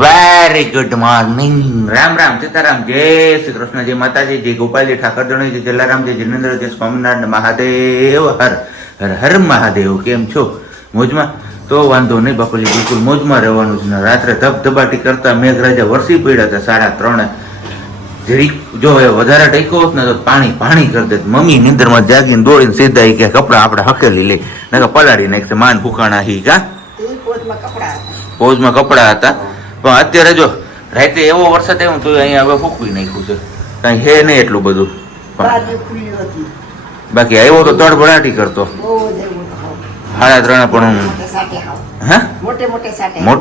Very good morning. Ram Ram, Sitaram, જય શ્રી કૃષ્ણ, જય માતાજી, જય ગોપાલજી, ઠાકરજણી, જય જલારામ, જય જિનેન્દ્ર, જય સ્વામિનારાયણ, મહાદેવ હર હર હર મહાદેવ. કેમ છો? મોજમાં? તો વાંધો નહીં બાપુજી, બિલકુલ મોજમાં રહેવાનું છે ને. રાત્રે ધબધબાટી કરતા મેઘરાજા વરસી પડ્યા હતા 3:30. જરીક જો એ વધારે ટેકો હોત ને તો પાણી પાણી કરી દેત. મમ્મી નિંદરમાં જાગીને દોડીને સીધા ઈ કે કપડા આપણે હકેલી લઈ નકર પલાળી નાખશે. માન ફૂકાણા હી કા પોજમાં કપડા હતા. પણ અત્યારે જો રાતે એવો વરસાદ આવ્યો તો અહીંયા હવે ફૂકવી નાખ્યું છે. કઈ હે નહીં એટલું બધું. બાકી આવ્યો તો તડબડાટી કરતો. 3:30 પણ મોટે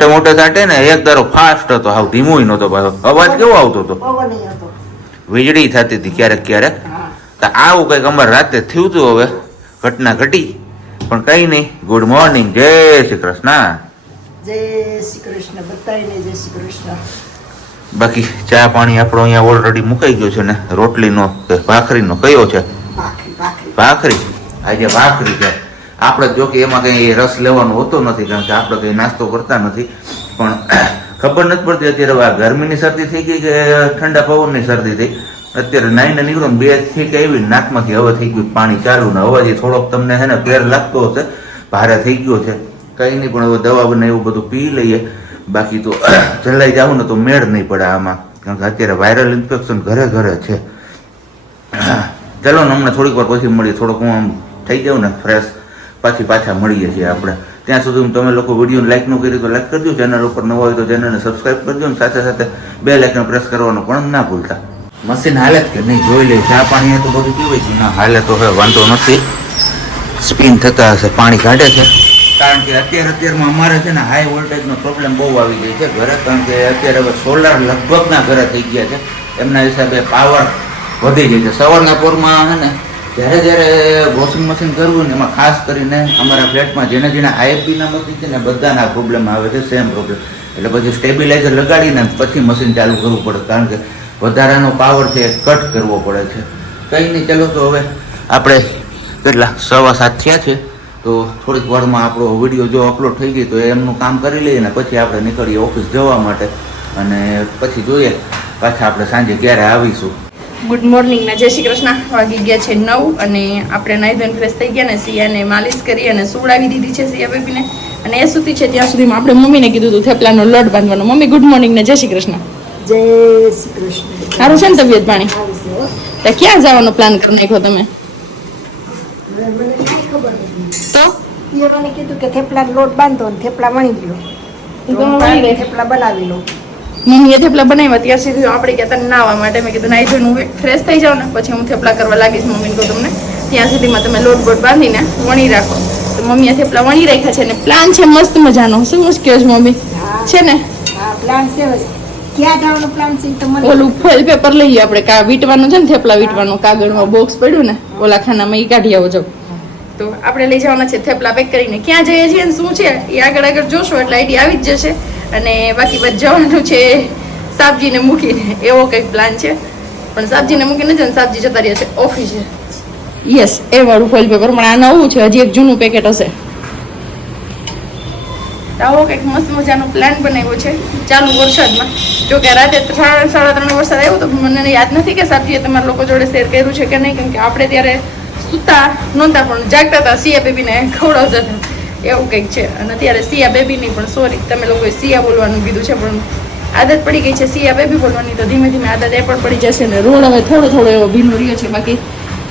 મોટે સાટે ને. એક ધારો ફાસ્ટ હતો, હાવ ધીમો નતો પાછો. અવાજ કેવો આવતો હતો? વીજળી થતી હતી ક્યારેક ક્યારેક. તો આવું કઈક અમારે રાતે થયું હતું. હવે ઘટના ઘટી પણ કઈ નહીં. ગુડ મોર્નિંગ, જય શ્રી કૃષ્ણ. જય શ્રી કૃષ્ણ બધાને, જય શ્રી કૃષ્ણ. બાકી ચા પાણી આપણો અહીંયા ઓલરેડી મુકાઈ ગયો છે ને. રોટલીનો કે ભાખરીનો કયો છે? ભાખરી. આજે ભાખરી છે. આપણે જો કે એમાં કઈ રસ લેવાનો હોતો નથી, કારણ કે આપણે કઈ નાસ્તો કરતા નથી. પણ ખબર નથી પડતી અત્યારે ગરમીની શરદી થઈ ગઈ કે ઠંડા પવનની શરદી થઈ. અત્યારે નાઈને નીકળો ને 2 થી આવી નાકમાંથી હવે થઈ ગયું પાણી ચાલુ ને અવાજ થોડોક તમને છે ને ફેર લાગતો હશે, ભારે થઈ ગયો છે. કઈ નહીં, પણ હવે દવા બને એવું બધું પી લઈએ. બાકી તો જલાઈ જાવ ને તો મેળ નહીં પડે આમાં, કારણ કે અત્યારે વાયરલ ઇન્ફેક્શન ઘરે ઘરે છે. ચલો ને હમણાં થોડીક વાર પછી મળીએ. થોડોક હું આમ થઈ જાઉં ને ફ્રેશ, પાછા મળીએ છીએ આપણે. ત્યાં સુધી તમે લોકો વિડીયોને લાઈક ન કરી તો લાઈક કરજો. ચેનલ ઉપર નવા હોય તો ચેનલને સબસ્ક્રાઈબ કરજો અને સાથે સાથે બેલ આઇકન પ્રેસ કરવાનું પણ ના ભૂલતા. મશીન હાલે કે નહીં જોઈ લે. ચા પાણી તો બધું પીવાય છે. ના હાલે તો હવે વાંધો નથી. સ્પિન થતા હશે, પાણી કાઢે છે. કારણ કે અત્યારમાં અમારે છે ને હાઈ વોલ્ટેજનો પ્રોબ્લેમ બહુ આવી જાય છે ઘરે. કારણ કે અત્યારે હવે સોલાર લગભગના ઘરે થઈ ગયા છે. એમના હિસાબે પાવર વધી જાય છે. સવારના પોરમાં છે ને જ્યારે વોશિંગ મશીન કરવું ને એમાં ખાસ કરીને અમારા ફ્લેટમાં જેના આઈએફબીના મશીન છે ને બધાના પ્રોબ્લેમ આવે છે, સેમ પ્રોબ્લેમ. એટલે પછી સ્ટેબિલાઇઝર લગાડીને પછી મશીન ચાલુ કરવું પડે, કારણ કે વધારાનો પાવર છે એ કટ કરવો પડે છે. કંઈ નહીં, ચાલો તો હવે આપણે કેટલા 7:15 થયા છે. તો થોડીક વારમાં આપણો વિડીયો જો અપલોડ થઈ ગઈ તો એમનું કામ કરી લઈએ ને પછી આપણે નીકળીએ ઓફિસ જવા માટે. અને પછી જોઈએ પાછા આપણે સાંજે ક્યારે આવીશું. ગુડ મોર્નિંગ ને જય શ્રી કૃષ્ણ. વાગી ગયા છે 9 અને આપણે નાઈ ધોઈને ફ્રેશ થઈ ગયા ને સિયાને માલિશ કરી અને સુવડાવી દીધી છે સિયા બેબીને. અને એ સૂતી છે ત્યાં સુધીમાં આપણે મમ્મીને કીધું હતું થેપલાનો લોટ બાંધવાનો. મમ્મી ગુડ મોર્નિંગ ને જય શ્રી કૃષ્ણ. જય શ્રી કૃષ્ણ. સારું છે ને તબિયત પાણી? તો ક્યાં જવાનો પ્લાન કરી નાખ્યો તમે? તો મને કીધું કે થેપલાનો લોટ બાંધો ને થેપલા વણી લ્યો, થેપલા બનાવી લો. મમ્મીએ થેપલા બનાવ્યા ત્યાં સુધી આપણે ગયા હતા નાવા માટે. મેં કીધું નાઈ ધોઈને હું ફ્રેશ થઈ જાઉં ને પછી હું થેપલા કરવા લાગીશ. મમ્મીને કહું તમને ત્યાં સુધીમાં તમે લોટ બોટ બાંધીને વણી રાખો. તો મમ્મીએ થેપલા વણી રાખ્યા છે ને પ્લાન છે મસ્ત મજાનો. શું મુશ્કેલ છે મમ્મી? છે ને પ્લાન છે. ક્યાં જવાનો પ્લાન છે? ઓલું ફોઇલ પેપર લઈએ આપણે, વીટવાનું છે ને થેપલા વીટવાનું કાગળમાં બોક્સ પડ્યું ને ઓલા ખાનામાં, એ કાઢી આવો જાવ. તો આપણે લઈ જવાના છે થેપલા પેક કરીને. ક્યાં જઈએ છીએ ને શું છે એ આગળ જોશો એટલે આઈડિયા આવી જ જશે. અને બાકી બધ જવાનું છે સાબજીને મૂકીને, એવો કંઈક પ્લાન છે. પણ સાબજીને મૂકીને છે ને સાબજી જતા રહ્યા છે ઓફિસે. યસ, એ વાળું ફોઇલ પેપર. પણ આ નવું છે, હજી એક જૂનું પેકેટ હશે. આવો કંઈક મસ્ત મજાનો પ્લાન બનાવ્યો છે ચાલુ વરસાદમાં. જો કે રાતે 3:30 વરસાદ આવ્યો તો મને યાદ નથી કે સાબજીએ તમારા લોકો જોડે શેર કર્યું છે કે નહીં, કેમ કે આપણે ત્યારે સૂતા નહોતા પણ જાગતા હતા, સિયા બેબીને ખવડાવતા હતા, એવું કંઈક છે. અને અત્યારે સિયા બેબીની પણ સોરી તમે લોકોએ સિયા બોલવાનું કીધું છે પણ આદત પડી ગઈ છે સિયા બેબી બોલવાની. તો ધીમે ધીમે આદત એ પણ પડી જશે ને. રોડ હવે થોડો એવો ભીનો રહ્યો છે. બાકી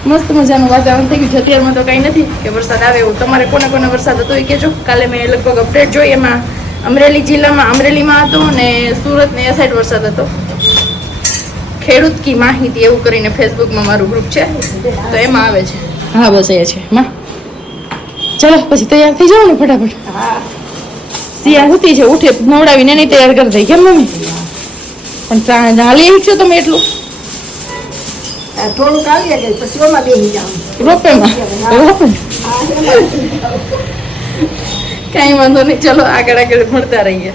મસ્ત મજાનું વાતાવરણ થઈ ગયું છે. અત્યારમાં તો કંઈ નથી કે વરસાદ આવે એવું. તમારે કોને વરસાદ હતો એ કહેજો. કાલે મેં લગભગ અપડેટ જોઈ, એમાં અમરેલી જિલ્લામાં અમરેલીમાં હતો અને સુરત ને એ સાઈડ વરસાદ હતો. ખેડૂત કી માહિતી એવું કરીને ફેસબુકમાં મારું ગ્રુપ છે તો એમાં આવે છે. હા બસ એ છે માં. ચાલો પછી તૈયાર થઈ જાવ ને ફટાફટ. સિયા હોતી છે, ઉઠે નવડાવીને નહીં તૈયાર કરી દઈ. કેમ મમ્મી? પણ હાલી છો તમે એટલું? થોડુંક આવી ગયું પછી ઓમાં બેસી જાવ રોપેમાં. કાંઈ વાંધો નહીં, ચલો આગળ મળતા રહીએ.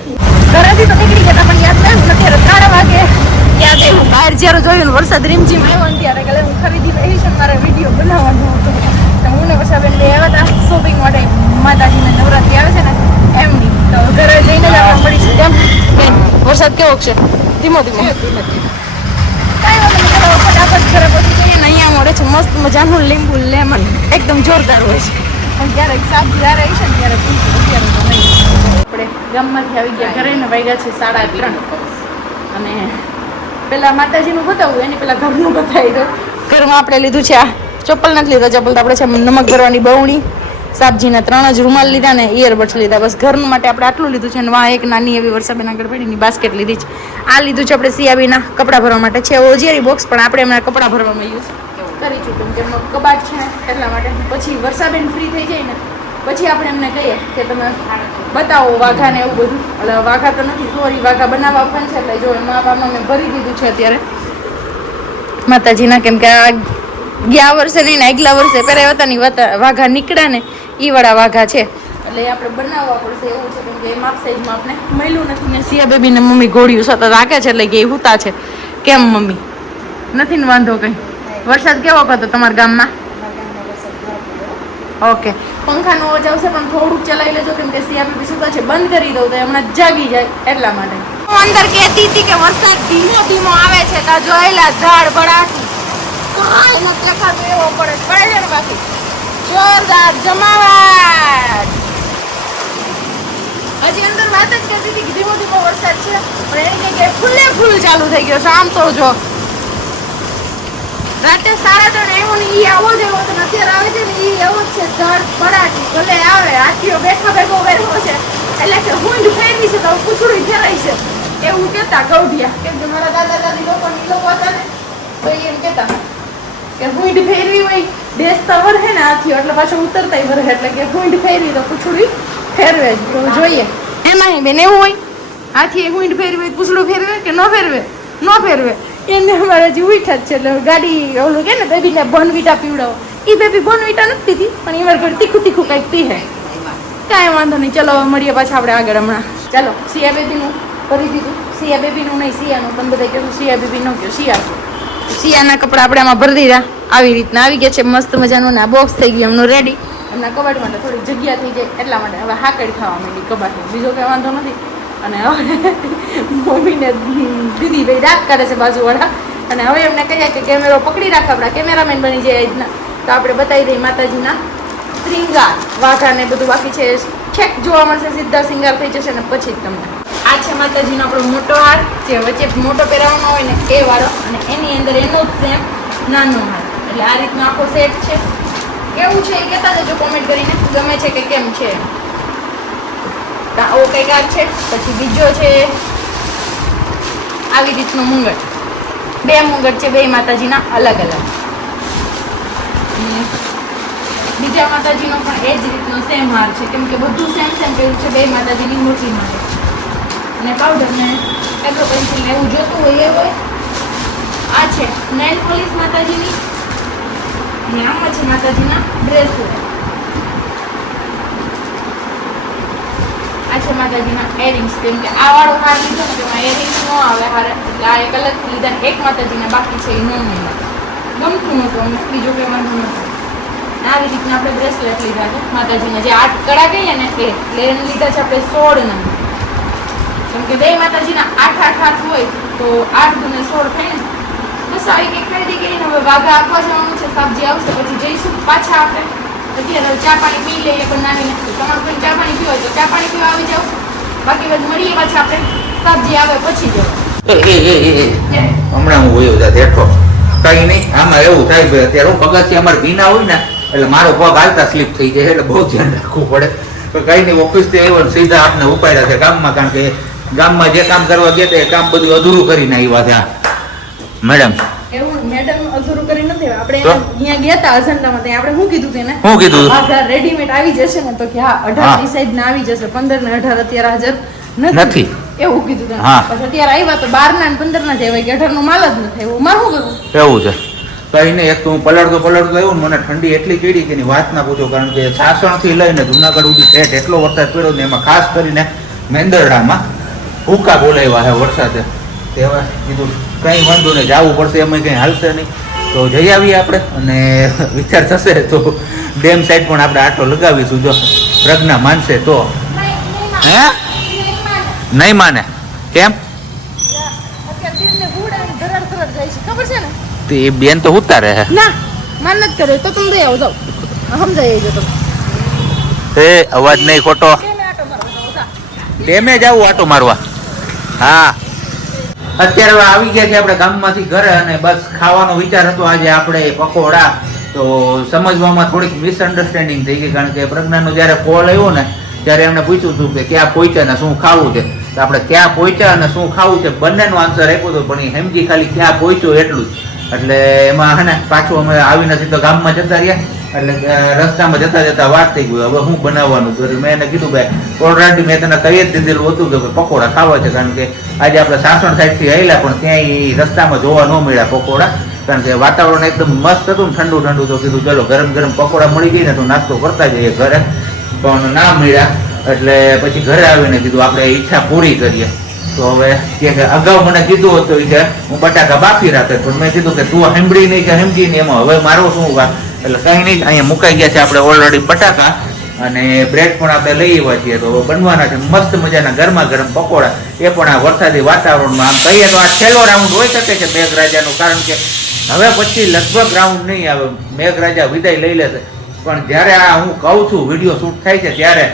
ઘરેથી તો નીકળી ગયા પણ યાદ ના અત્યારે 3 વાગે યાદ આવ્યું. બહાર જ્યારે જોયું ને વરસાદ રીમઝીમ આવ્યો ને ત્યારે કાલે હું ખરીદી રહી છે, મારે વિડીયો બનાવવાનો હતો. તો હું ને વર્ષાબેન બે આવ્યા હતા શોપિંગ માટે. માતાજીને નવરાત્રી આવે છે ને એમની. તો ઘરે જઈને જ આપણે મળીશું. કેમ વરસાદ કેવો છે? ધીમો ધીમો. કાંઈ વાંધો નહીં, ચાલો ફટાફટ ઘરે પહોંચી જઈએ ને અહીંયા મળે છે મસ્ત મજાનું લીંબુ લેમન, એકદમ જોરદાર હોય છે. પણ ક્યારેક સાબજી જ્યારે આવી છે ને ત્યારે પૂછું, અત્યારે તો નહીં. આપણે ગામમાંથી આવી ગયા ઘરે ને વાગ્યા છે 3:30 અને પેલા માતાજીનું બતાવું એની પેલા ઘરનું બતાવી દો. ઘરમાં આપણે લીધું છે આ ચપ્પલ નથી લીધા, ચપ્પલ તો આપણે છે નમક ભરવાની બવણી, સાબજીના 3 જ રૂમાલ લીધા ને ઇયરબડ્સ લીધા. બસ ઘરનું માટે આપણે આટલું લીધું છે ને વાં એક નાની એવી વર્ષાબેન આગળ પડીની બાસ્કેટ લીધી છે. આ લીધું છે આપણે સિયાબીના કપડાં ભરવા માટે, છે ઓજિયારી બોક્સ પણ આપણે એમના કપડાં ભરવામાં યુઝ કરીશું કેમ કે એમનો કબાટ છે એટલા માટે. પછી વર્ષાબેન ફ્રી થઈ જાય ને પછી આપણે એમને કહીએ કે તમે બતાવો વાઘા ને એવું બધું. એટલે વાઘા તો નથી, સોરી, વાઘા બનાવવા પણ છે એટલે જો એમાં બાપમાં મેં ભરી દીધું છે અત્યારે માતાજીના, કેમ કે આ ગયા વર્ષે નહીં ને આગલા વર્ષે પહેરાવ્યા હતા ને વાઘા નીકળ્યા ને એ વાળા વાઘા છે એટલે આપણે બનાવવા પડશે એવું છે કેમ કે એ માપ સાઈઝમાં આપણે મળ્યું નથી ને સિયા બેબી ને મમ્મી ઘોડિયું સતત રાખે છે એટલે કે એ હુતા છે. કેમ મમ્મી નથી ને વાંધો કંઈ? વરસાદ કેવો હતો તમારા ગામમાં? ઓકે, પંખાનો અવાજ આવશે પણ થોડુંક ચલાવી લેજો કેમ કે સિયા બેબી સુતા છે. બંધ કરી દઉં તો હમણાં જાગી જાય એટલા માટે. હું અંદર કહેતી હતી કે વરસાદ ધીમો ધીમો આવે છે તા જોયેલા ઝાડ બળાટી કાંઈ નથી લખાતું એવો પડે છે ને બાકી જોરદાર જમાવટ. હજી અંદર વાત જ કરતી હતી કે ધીમો ધીમો વરસાદ છે પણ એની જગ્યાએ ફૂલે ફૂલ ચાલુ થઈ ગયો છે. આમ તો જો રાતે 3:30 આવ્યો ને ઈ આવો જ એવો તો અત્યારે આવે છે ને ઈ એવો જ છે ઝાડ બળાટી ભલે આવે હાથીઓ બેઠા ભેગો બેઠો છે એટલે કે હુંડ ફેરવી છે તો પૂછડું ફેરાય છે એવું કહેતા ગૌઢિયા. કેમ કે મારા દાદા દાદી લોકો હતા ને તો એમ કહેતા કે હુંડ ફેરવી હોય બેસતા વરહે ને હાથીઓ એટલે પાછો ઉતરતા વરહે એટલે કે હુંડ ફેરવી તો પૂછડું ફેરવે જ જોઈએ. એમાં બેન એવું હોય હાથી હુંડ ફેરવે પૂછડું ફેરવે કે ન ફેરવે? ન ફેરવે. એને અમારે હજી ઉઠા જ છે એટલે ગાડી ઓલું કે ને બેબીને બોનવીટા પીવડાવો એ બેબી બોનવીટા નથી પીધી પણ એ મારે તીખું તીખું કંઈક પીહે. કાંઈ વાંધો નહીં, ચલો મળીએ પાછા આપણે આગળ હમણાં. ચાલો સિયા બેબીનું કરી દીધું, સિયા બેબીનું નહીં સિયાનું, તમે બધા કહ્યું સિયા બેબી ન કહ્યું સિયા. સિયાના કપડાં આપણે આમાં ભરી દીધા આવી રીતના આવી ગયા છે મસ્ત મજાનું ને આ બોક્સ થઈ ગયું એમનું રેડી. એમના કબાટ માટે થોડી જગ્યા થઈ જાય એટલા માટે હવે હાકડ ખાવા માંડી કબાટની, બીજો કંઈ વાંધો નથી. અને હવે મમ્મીને દીદી ભાઈ દાંત કાઢે છે બાજુવાળા અને હવે એમને કહીએ કે કેમેરો પકડી રાખ, આપણા કેમેરામેન બની જાય રીતના તો આપણે બતાવી દઈએ માતાજીના શ્રીંગાર. વાઘા ને બધું બાકી છે છેક જોવા મળશે, સીધા શ્રીંગાર થઈ જશે ને પછી જ તમને. આ છે માતાજીનો આપણો મોટો હાર જે વચ્ચે મોટો પહેરાવાનો હોય ને એ વાળો અને એની અંદર એનો જ સેમ નાનો હાર. એટલે આ રીતનો આખો સેટ છે. કેવું છે એ કહેતા જજો કોમેન્ટ કરીને ગમે છે કે કેમ છે. આવો કંઈક આ છે. પછી બીજો છે આવી રીતનો મુંગટ, 2 મુંગટ છે 2 માતાજીના અલગ અલગ. બીજા માતાજીનો પણ એ જ રીતનો સેમ હાર છે કેમ કે બધું સેમ કર્યું છે 2 માતાજીની મૂર્તિ માટે. અને પાવડર ને એબ્રો પેન્સિલ ને એવું જોતું હોય એ હોય. આ છે નેલ પોલિશ માતાજીની અને આમાં છે માતાજીના બ્રેસલેટ. આ છે માતાજીના એરિંગ્સ કેમ કે આ વાળો હાર લીધો ને તેમાં એરિંગ્સ ન આવે હારે એટલે આ એક અલગ લીધા. એક માતાજીના બાકી છે એ ન મળ્યા, ગમતું નહોતું અમને, બીજું કંઈ વાંધો નહોતું. આવી રીતના આપણે બ્રેસલેટ લીધા છે માતાજીના જે 8 કડા કહીએ ને એ એટલે એને લીધા છે આપણે 16 ના કેમ કે 2 માતાજીના 8 હાથ હોય તો 8 ગુને 16 થાય ને. બસ આવી કંઈક ખરીદી કરીને હવે વાઘા આપવા જવાનું છે. સાબજી આવશે પછી જઈશું પાછા આપણે. અત્યારે ચા પાણી પી લઈએ પણ નાની નથી. તમારે કોઈ ચા પાણી પીવા હોય તો ચા પાણી પીવા આવી જાવ, બાકી બધું મળીએ પાછા આપણે સાબજી આવે પછી જવું. હમણાં હું વયો જા દેખો કઈ નહીં. આમાં એવું થાય ભાઈ અત્યારે હું પગથિયે અમારે ભીના હોય ને એટલે મારો પગ હાલતા સ્લીપ થઈ જાય એટલે બહુ ધ્યાન રાખવું પડે. કઈ નહીં ઓફિસથી આવ્યો ને સીધા આપણે ઉપાડ્યા છે ગામમાં, કારણ કે ગામમાં જે કામ કરવા ગયા એ કામ બધું અધૂરું કરીને આવ્યા હતા મેડમ. એવું મેડમ અધૂરું કરી નથી આપણે અહીંયા ગયા હતા અજંડામાં ત્યાં આપણે શું કીધું તેને શું કીધું આધાર રેડીમેડ આવી જશે ને તો કે હા 18 ની સાઈડ ના આવી જશે, 15 ને 18 અત્યારે હાજર નથી એવું કીધું તેને. પછી અત્યારે આવ્યા તો 12 ના 15 ના જ આવ્યા કે 18 નો માલ જ નથી આવ્યો. માં શું કરું એવું છે કઈ નહીં. એક તો હું પલળતો આવ્યો ને મને ઠંડી એટલી ચડી કે એની વાત ના પૂછો, કારણ કે સાસણથી લઈને જુનાગઢ સુધી ઠેઠ એટલો વરસાદ પડ્યો ને એમાં ખાસ કરીને મેંદરડામાં ભૂકા બોલાવ્યા છે વરસાદે. તેવા કીધું કંઈ વાંધો નહીં, જવું પડશે એમાં કંઈ હાલશે નહીં તો જઈ આવીએ આપણે. અને વિચાર થશે તો ડેમ સાઈડ પણ આપણે આટો લગાવીશું જો પ્રજ્ઞા માનશે તો. હે નહીં માને કેમ? ધરાડ ધરાડ જાય છે ખબર છે ને તે બેન તો ઉતારે હે ના માન નથી કર્યો તો તમે દઈ આવો જાઓ સમજાય જો તમે એ અવાજ નહીં ખોટો ડેમેજ આવું આટો મારવા હા અત્યારે હવે આવી ગયા છે આપણે ગામમાંથી ઘરે અને બસ ખાવાનો વિચાર હતો આજે આપણે પકોડા તો સમજવામાં થોડીક મિસઅન્ડરસ્ટેન્ડિંગ થઈ ગઈ કારણ કે પ્રજ્ઞાનો જ્યારે કોલ આવ્યો ને ત્યારે એમને પૂછ્યું હતું કે ક્યાં પહોંચ્યા ને શું ખાવું છે તો આપણે ક્યાં પહોંચ્યા અને શું ખાવું છે બંનેનો આન્સર આપ્યો હતો પણ એ સમજી ખાલી ક્યાં પહોંચ્યો એટલું જ એટલે એમાં હે ને પાછું અમે આવીને સીધો ગામમાં જતા રહ્યા એટલે રસ્તામાં જતા જતા વાત થઈ ગયું હવે શું બનાવવાનું તો મેં એને કીધું ભાઈ ઓલરેડી મેં તને કહી જ દીધેલું હતું કે પકોડા ખાવા છે કારણ કે આજે આપણે સાસણ સાઈડથી આવેલા પણ ક્યાંય રસ્તામાં જોવા ન મળ્યા પકોડા કારણ કે વાતાવરણ એકદમ મસ્ત હતું ને ઠંડુ ઠંડુ તો કીધું ચલો ગરમ ગરમ પકોડા મળી ગઈ ને તો નાસ્તો કરતા જઈએ ઘરે પણ ના મળ્યા એટલે પછી ઘરે આવીને કીધું આપણે ઈચ્છા પૂરી કરીએ તો હવે કે અગાઉ મને કીધું હતું કે હું બટાકા બાફી રાખે પણ મેં કીધું કે તું સાંભળી નહીં કે સમજી નહીં એમાં હવે મારો શું વાત એટલે કંઈ નહીં અહીંયા મુકાઈ ગયા છે આપણે ઓલરેડી બટાકા અને બ્રેડ પણ આપણે લઈ આવ્યા છીએ તો બનવાના છે મસ્ત મજાના ગરમા ગરમ પકોડા એ પણ આ વરસાદી વાતાવરણમાં આમ કહીએ તો આ છેલ્લો રાઉન્ડ હોઈ શકે છે મેઘરાજાનું કારણ કે હવે પછી લગભગ રાઉન્ડ નહીં આવે મેઘરાજા વિદાય લઈ લેશે પણ જ્યારે આ હું કહું છું વિડીયો શૂટ થાય છે ત્યારે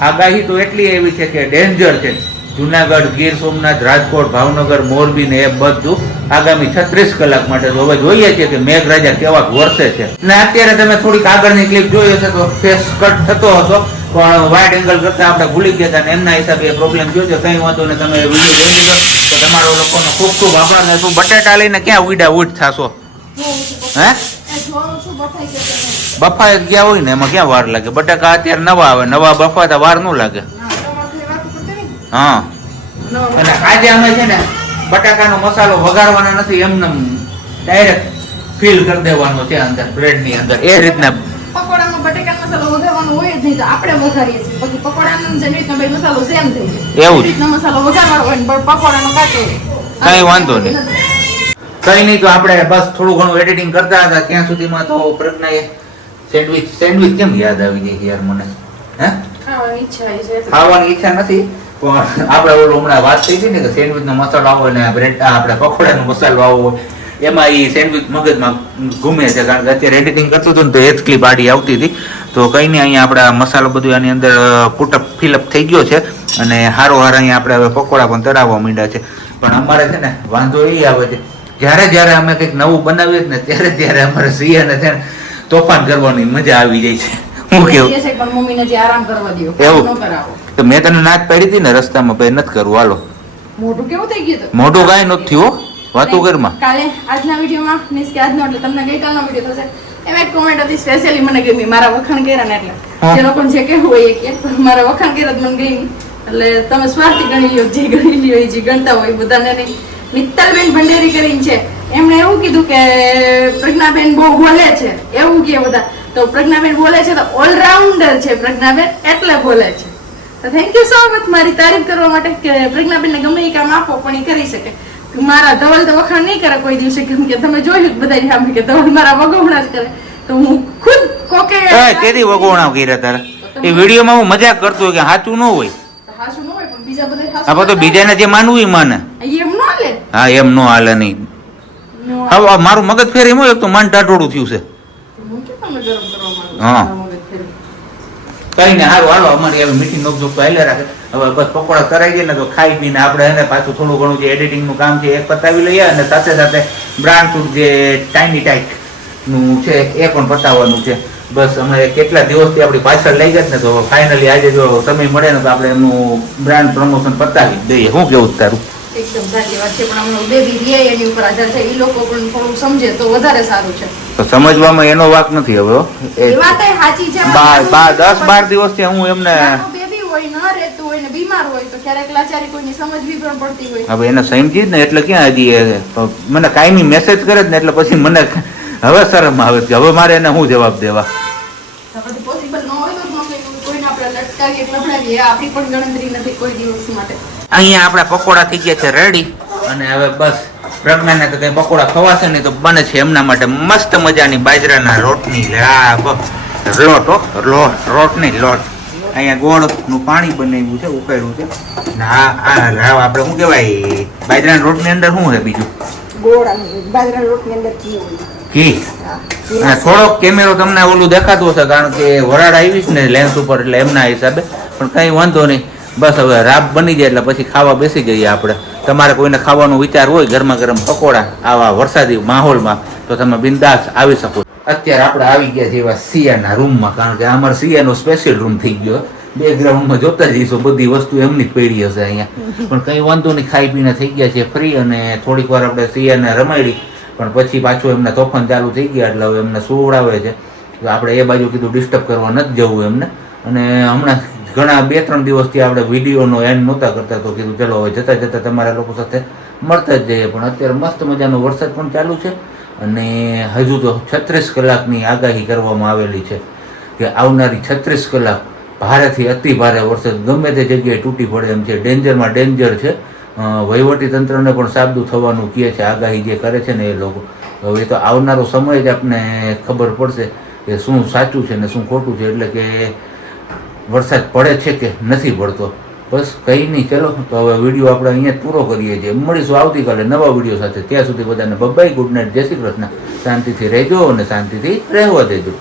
આગાહી તો એટલી એવી છે કે ડેન્જર છે જુનાગઢ ગીર સોમનાથ રાજકોટ ભાવનગર મોરબી ને એ બધું આગામી 36 કલાક માટે તો હવે જોઈએ છીએ કે મેઘરાજા કેવા વરસે છે ને અત્યારે તમે થોડીક આગળની ક્લિપ જોઈ હશે તો ફેસ કટ થતો હતો પણ વાઇડ એંગલ કરતા આપણે ભૂલી ગયા હતા ને એમના હિસાબે પ્રોબ્લેમ થયો છે કઈ વાંધો ને તમે વિડીયો જોઈ લીધો તો તમારો લોકોનો ખૂબ ખૂબ આભાર ને તું બટેટા લઈને ક્યાં ઉડા ઉડ થાશો હે બફાઈ ગયા હોય ને એમાં ક્યાં વાર લાગે બટાકા અત્યારે નવા આવે નવા બફાતા વાર ન લાગે હા અને આજે અમે છે ને બટાકાનો મસાલો વઘારવાનો નથી એમને ડાયરેક્ટ ફિલ કરી દેવાનો છે અંદર બ્રેડ ની અંદર એ રીતના પકોડામાં બટેકાનો મસાલો વઘારવાનો હોય જ નહીં તો આપણે વઘારીએ છીએ બાકી પકોડાનો જે રીતનો ભાઈ મસાલો સેમ થઈ જાય એવું રીતનો મસાલો વઘારવાનો હોય પણ પકોડાનો કાચો કઈ વાંધો નહીં કઈ નહીં તો આપણે બસ થોડું ઘણું એડિટિંગ કરતા હતા ત્યાં સુધીમાં તો પ્રજ્ઞાએ સેન્ડવિચ કેમ યાદ આવી ગઈ યાર મને હે ખાવાની ઈચ્છા નથી પણ આપણે ઓલો હમણાં વાત થઈ હતી ને કે સેન્ડવિચ નો મસાલો આવો ને બ્રેડ આપણે પકોડાનો મસાલો આવો હોય એમાં એ સેન્ડવિચ મગજમાં ઘૂમે છે કારણ કે અત્યારે એડિટિંગ કરતું હતું ને તો એ જ ક્લિપ આડી આવતી હતી તો કઈ નહીં અહીંયા આપણે મસાલો બધું આની અંદર પુટઅપ ફિલઅપ થઈ ગયો છે અને હારો હાર અહીંયા આપણે હવે પકોડા પણ તળાવવા માંડ્યા છે પણ અમારે છે ને વાંધો એ આવે છે જ્યારે જ્યારે અમે કંઈક નવું બનાવીએ ને ત્યારે અમારે સિંહને છે ને તોફાન કરવાની મજા આવી જાય છે હું કેવું મમ્મીને જે આરામ કરવા દો એવું ન કરાવો તો મેં તને નાચ પાડી હતી ને રસ્તામાં ભાઈ નથી કરવું હાલો મોઢું કેવું થઈ ગયું મોઢું કાંઈ નથી થયું વાતો ઘરમાં કાલે આજના વિડીયોમાં મીન્સ કે આજનો એટલે તમને ગઈકાલનો વિડીયો થશે એમાં એક કોમેન્ટ હતી સ્પેશિયલી મને ગમી મારા વખાણ કર્યા ને એટલે જે લોકોને જે કહેવું હોય એ કે મારા વખાણ કર્યા મને ગમી એટલે તમે સ્વાર્થી ગણી લ્યો જે ગણી લ્યો એ જે ગણતા હોય બધાને નહીં મિત્તલબેન ભંડેરી કરીને છે એમણે એવું કીધું કે પ્રજ્ઞાબેન બહુ બોલે છે એવું કે બધા તો પ્રજ્ઞાબેન બોલે છે તો ઓલરાઉન્ડર છે પ્રજ્ઞાબેન એટલે બોલે છે તો થેન્ક યુ સો મચ મારી તારીફ કરવા માટે કે પ્રજ્ઞાબેનને ગમે એ કામ આપો પણ એ કરી શકે મારા ધવલ તો વખાણ નહીં કરે કોઈ દિવસે કેમ કે તમે જોયું બધાની સામે કે ધવલ મારા વગોવણા જ કરે તો હું ખુદ કોકે કેદી વગોવણા કર્યા તારા એ વિડીયોમાં હું મજાક કરતો કે સાચું ન હોય હાસું ન હોય પણ બીજા બધા આપણે તો બીજાને જે માનવું એ માને એમ ન હાલે હા એમ નો હાલે નહીં હવે મારું મગજ ફેર એમ હોય તો મન ટાટોડું થયું છે હા કઈ ને સારું હાલો અમારી હવે મીઠી નોકઝોક તો હાલે રાખે હવે બસ પકોડા કરાઈ જાય ને તો ખાઈ પીને આપણે એને પાછું થોડું ઘણું જે એડિટિંગનું કામ છે એ પતાવી લઈએ અને સાથે સાથે બ્રાન્ડ શૂટ જે ટાઈની ટાઈક નું છે એ પણ પતાવવાનું છે બસ અમે કેટલા દિવસથી આપણી પાછળ લઈ ગયા ને તો ફાઇનલી આજે જો સમય મળે ને તો આપણે એમનું બ્રાન્ડ પ્રમોશન પતાવી દઈએ શું કેવું તારું એકદમ સાચી વાત છે પણ હમણાં બેબી રે એની ઉપર આધાર છે એ લોકો પણ થોડું સમજે તો વધારે સારું છે તો સમજવામાં એનો વાક નથી હવે એ વાત સાચી છે 10-12 દિવસથી હું એમને બેબી હોય ન રહેતું હોય ને બીમાર હોય તો ક્યારેક લાચારી કોઈની સમજવી પણ પડતી હોય હવે એને સમજી જ ને એટલે ક્યાં હજી મને કાયમી મેસેજ કરે જ ને એટલે પછી મને હવે શરમ આવે કે હવે મારે એને શું જવાબ દેવા પોસિબલ ન હોય તો કોઈને આપણે લટકાવીએ લફડાવીએ આપણી પણ ગણતરી નથી કોઈ દિવસ માટે અહીંયા આપણા પકોડા થઈ ગયા છે રેડી અને હવે બસ પ્રજ્ઞાને તો કઈ પકોડા ખવાશે નહીં તો બને છે એમના માટે મસ્ત મજાની બાજરાના રોટની રોટની લોટ અહીંયા ગોળનું પાણી બનાવ્યું છે ઉકાળ્યું છે ને આપણે શું કહેવાય બાજરાના રોટની અંદર શું છે બીજું ગોળ અને બાજરાના લોટની અંદર ઘી હોય. ઘી હા, અને ઘીના થોડોક કેમેરો તમને ઓલું દેખાતું હશે કારણ કે વરાળ આવીશ ને લેન્સ ઉપર એટલે એમના હિસાબે, પણ કંઈ વાંધો નહીં. બસ હવે રાબ બની જાય એટલે પછી ખાવા બેસી જઈએ આપણે. તમારે કોઈને ખાવાનો વિચાર હોય ગરમા ગરમ પકોડા આવા વરસાદી માહોલમાં તો તમે બિંદાસ આવી શકો. અત્યારે આપણે આવી ગયા છીએ એવા સિયાના રૂમમાં, કારણ કે અમારે સિયાનો સ્પેશિયલ રૂમ થઈ ગયો. બેકગ્રાઉન્ડમાં જોતા જઈશું બધી વસ્તુ એમની જ પડી હશે અહીંયા, પણ કંઈ વાંધો નહીં. ખાઈ પીને થઈ ગયા છે ફ્રી અને થોડીક વાર આપણે સિયાને રમાડી, પણ પછી પાછું એમને તોફાન ચાલુ થઈ ગયા એટલે હવે એમને સુવડાવે છે. તો આપણે એ બાજુ કીધું ડિસ્ટર્બ કરવા નથી જવું એમને. અને હમણાં ઘણા 2-3 દિવસથી આપણે વિડીયોનો એન્ડ નહોતા કરતા, તો કીધું ચલો હવે જતાં જતાં તમારા લોકો સાથે મળતા જ જઈએ. પણ અત્યારે મસ્ત મજાનો વરસાદ પણ ચાલુ છે અને હજુ તો 36 કલાકની આગાહી કરવામાં આવેલી છે કે આવનારી 36 કલાક ભારેથી અતિ ભારે વરસાદ ગમે તે જગ્યાએ તૂટી પડે એમ છે. ડેન્જરમાં ડેન્જર છે. વહીવટી તંત્રને પણ સાબદું થવાનું કહે છે આગાહી જે કરે છે ને એ લોકો. હવે એ તો આવનારો સમય જ આપણને ખબર પડશે કે શું સાચું છે ને શું ખોટું છે, એટલે કે વરસાદ પડે છે કે નથી પડતો. બસ કંઈ નહીં, ચલો તો હવે વિડીયો આપણે અહીંયા જ પૂરો કરીએ છીએ. મળીશું આવતીકાલે નવા વિડીયો સાથે. ત્યાં સુધી બધાને બાય, ગુડ નાઇટ, જય શ્રી કૃષ્ણ. શાંતિથી રહેજો અને શાંતિથી રહેવા દેજો.